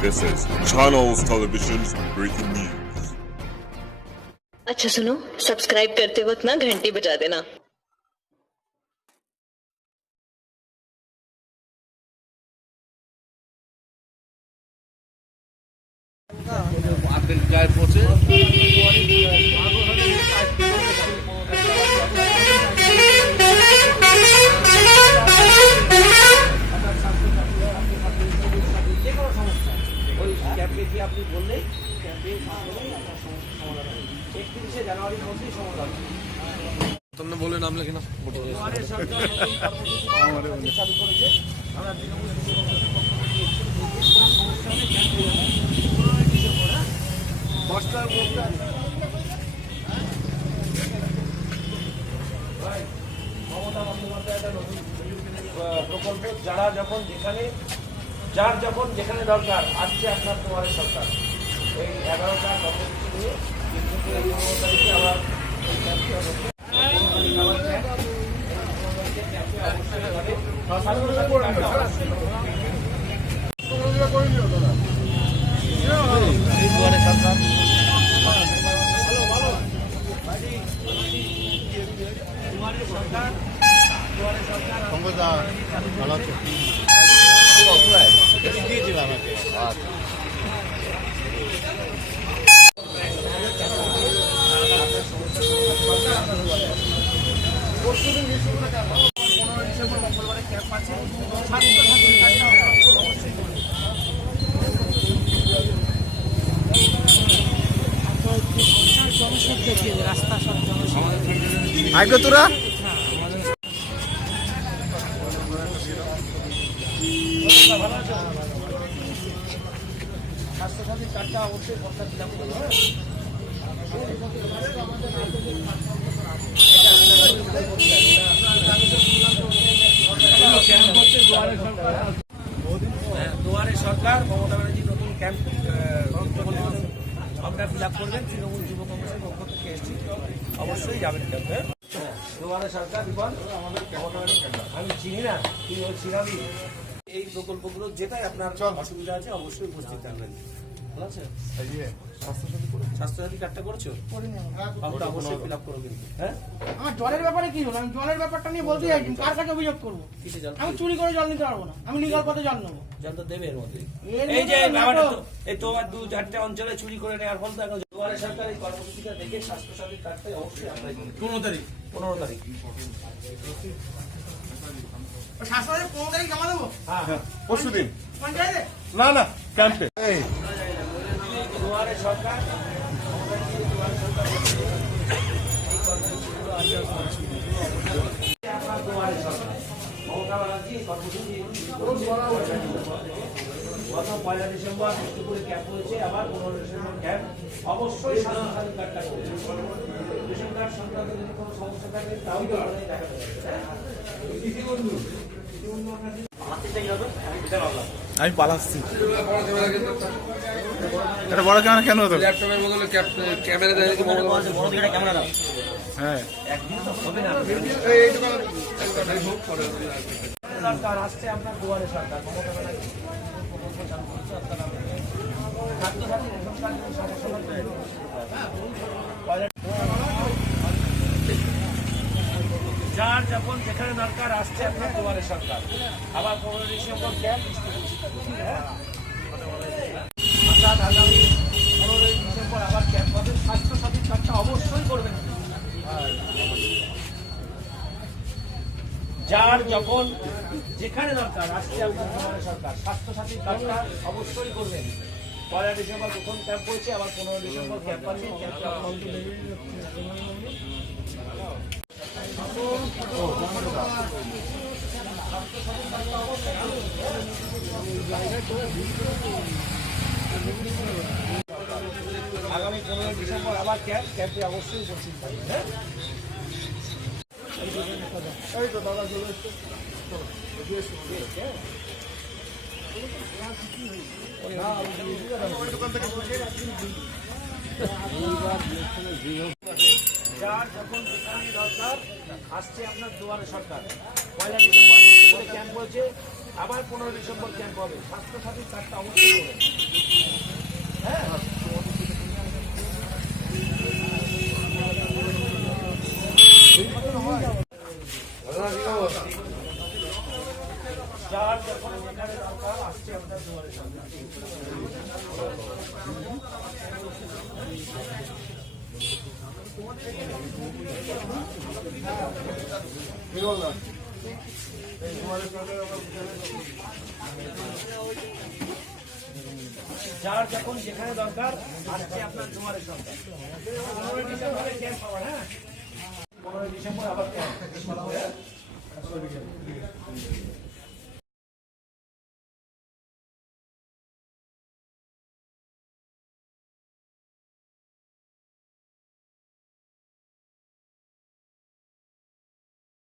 This is Channels Television's breaking news. अच्छा सुनो subscribe करते वक्त ना घंटी बजा देना আপেল গায়ে পচে বললেই একত্রিশে জানুয়ারির মধ্যেই সমাধান। তোমরা বলে নাম লেখে না চালু করেছে আমরা হ্যাঁ? দশটার মধ্যে মমতা বন্দ্যোপাধ্যায় একটা নতুন প্রকল্প যারা যখন যেখানে যার যখন যেখানে দরকার আসছে আপনার তোমার সরকার। এই এগারোটা কর্মসূচি নিয়ে তারিখে আবার দুয়ারে সরকার। দুয়ারে সরকার দুয়ারে সরকার আগে তোরা? স্বাস্থ্যসাথী কার্ডটা অবশ্যই পর্দা ফিল আপ হ্যাঁ, দুয়ারে সরকার মমতা ব্যানার্জি নতুন ক্যাম্প আপনারা ফিল আপ করবেন। তৃণমূল যুব কংগ্রেসের পক্ষ থেকে এসেছি। অবশ্যই যাবেন ক্যাম্পে দুয়ারে সরকার বিপদ আমাদের আমি চিনি না তুই চিনাবি? এই প্রকল্পগুলো যেটাই আপনার অসুবিধা আছে অবশ্যই উপস্থিত থাকবেন। ভালো স্বাস্থ্যসাথী কার্ডটা করেছ? বাবুটা অবশ্যই ফিল আপ করো কিন্তু হ্যাঁ? আমার জলের ব্যাপারে কি হলো? আমি জলের ব্যাপারটা নিয়ে বলতে চাইছি। কার কাছে অভিযোগ করব? কিসে জল? আমি চুরি করে জল নিতে পারব না। আমি নিগল পথে জল নেব। জল তো দেবে এর মধ্যে এই যে ব্যাপারটা তো এই তোমার দু চারটে অঞ্চলে চুরি করে নেওয়ার ফল তো এখন দুয়ারে সরকার এই কর্মসূচিটা দেখে স্বাস্থ্যসাথী কার্ডটা অবশ্যই পনেরো তারিখ। পনেরো তারিখ শাসনের পনেরো তারিখ জমা দেবো হ্যাঁ হ্যাঁ পরশু দিন পঞ্চায়েতে না না ক্যাম্পে সরকার গত পয়লা ডিসেম্বর মেদিনীপুরে ক্যাম্প হয়েছে আবার পনেরো ডিসেম্বর ক্যাম্প। অবশ্যই কার্ডটা রেশন কার্ড সংক্রান্ত যদি কোনো সমস্যা থাকে তাও দেখা যাবে আমি পালাচ্ছি। এটা বড় ক্যামেরা কেন হতো ল্যাপটপের বদলে ক্যামেরা দেয় নাকি বড় হ্যাঁ। সরকার আসছে আপনার দুয়ারে সরকার মমতা ব্যানার্জি প্রকল্প চালু করছে আপনারা খাদ্যসাথী রেশন কার্ড সমস্যা পয়লা- যার যখন যেখানে দরকার আসছে, আপনার দুয়ারে সরকার। আবার পনেরো ডিসেম্বর ক্যাম্প আগামী পনেরোই ডিসেম্বর আবার ক্যাম্প হবে স্বাস্থ্যসাথী কার্ডটা অবশ্যই করবেন। যার যখন যেখানে দরকার আসছে, আপনার দুয়ারে সরকার। স্বাস্থ্যসাথী কার্ডটা অবশ্যই করবেন। পয়লা ডিসেম্বর প্রথম ক্যাম্প হয়েছে, আবার পনেরো ডিসেম্বর ক্যাম্প আছে ক্যাম্পটা আগামী পনেরো ডিসেম্বর আবার ক্যাম্প ক্যাম্পে অবশ্যই উপস্থিত থাকবেন হ্যাঁ? যার যখন যেখানে দরকার আসছে আপনার দুয়ারে সরকার পয়লা ডিসেম্বর ক্যাম্প হয়েছে আবার পনেরো ডিসেম্বর ক্যাম্প হবে স্বাস্থ্যসাথী কার্ডটা অবশ্যই করবেন। হ্যাঁ যার যখন আসছে। যার যখন যেখানে দরকার আসছে আপনার দুয়ারে সরকার পনেরোই ডিসেম্বরে ক্যাম্প হবে হ্যাঁ? পনেরোই ডিসেম্বর আবার ক্যাম্প